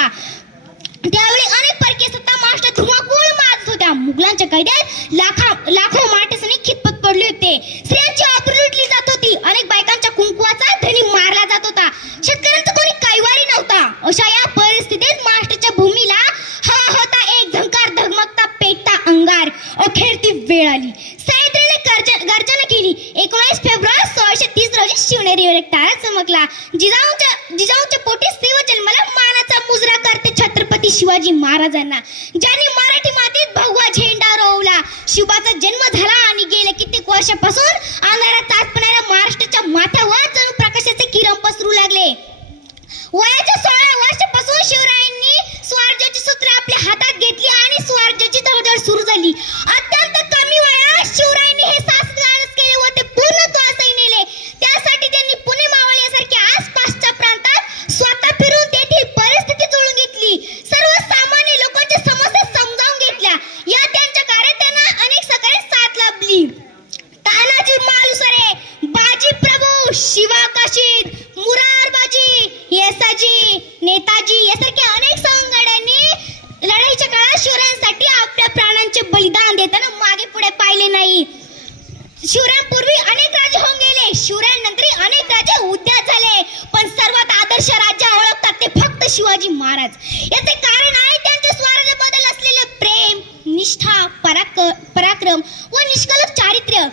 होता. त्यावेळी अनेक परकीय सत्ता महाराष्ट्रात धुमाकूळ माजत होत्या. मुघलांच्या कैद्यात लाखो मराठी सैनिक खितपत पडले होते. स्त्रियांची आबरू लुटली जात होती. अनेक बायकांच्या कुंकवाचा धनी मारला जात होता. शेतकऱ्यांचा कोणी कैवारी नव्हता. अशा या परिस्थितीत महाराष्ट्राच्या भूमीला हवा होता एक झंकार, धगमगता पेटता अंगार. अखेर ती वेळ आली. सह्याद्रीने गर्जना केली. 19 फेब्रुवारी 1630 रोजी शिवनेरीवर एक तारा चमकला. जिजाऊंच्या पोटी शिव जन्माला मानाचा मुजरा करते छत्रपती शिवाजी महाराजांना, ज्यांनी मराठी मातीत भगवा झेंडा रोवला. शिवाचा जन्म झाला आणि गेल्या कित्येक वर्षापासून अंधारात ताटपणाऱ्या महाराष्ट्राच्या माथ्यावर जणू प्रकाशाचे किरण पसरू लागले. वयाच्या 16 वर्षापासून शिवरायांनी स्वराज्याची सूत्रे आपल्या हातात घेतली आणि स्वराज्याची धडधड सुरू झाली. अत्यंत कमी वयात शिवरायांनी हे शासनच केले व ते पूर्णत्वासही नेले. त्यासाठी त्यांनी पुणे, मावळ यासारख्या आसपासच्या प्रांतात स्वतः फिरून तेथील परिस्थिती जुळून घेतली. सर्वसामान्य लोकांच्या समस्या समजावून घेतल्या. या त्यांच्या कार्यात त्यांना अनेक सहकारी साथ लाभली. तानाजी मालुसरे, बाजी प्रभू, शिवा काशीद, मुरारबाजी, येसाजी, नेताजी यासारख्या अनेक संघटनांनी लढाईच्या काळात शिवरायांसाठी आपल्या प्राणांचे बलिदान देताना मागे पुढे पाहिले नाही. शिवरायांपूर्वी अनेक राजे होऊन गेले. शिवरायांनंतर अनेक राजे उद्यात झाले, पण सर्वात आदर्श राज्य ओळखतात ते फक्त शिवाजी महाराज. याचे कारण आहे त्यांच्या स्वराज्याबद्दल असलेले प्रेम, निष्ठा, पराक्रम व निष्कलंक चारित्र्य.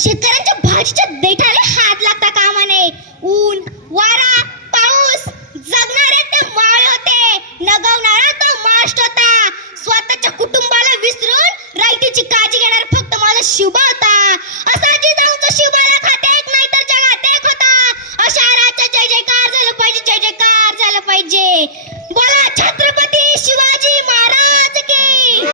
शेतकऱ्यांच्या भाजीच्या देठाला हात लागता कामा नये. ऊन, वारा, पाऊस जगणारे ते मावळे होते. नगवणारा तो महाराष्ट्र होता. स्वतःच्या कुटुंब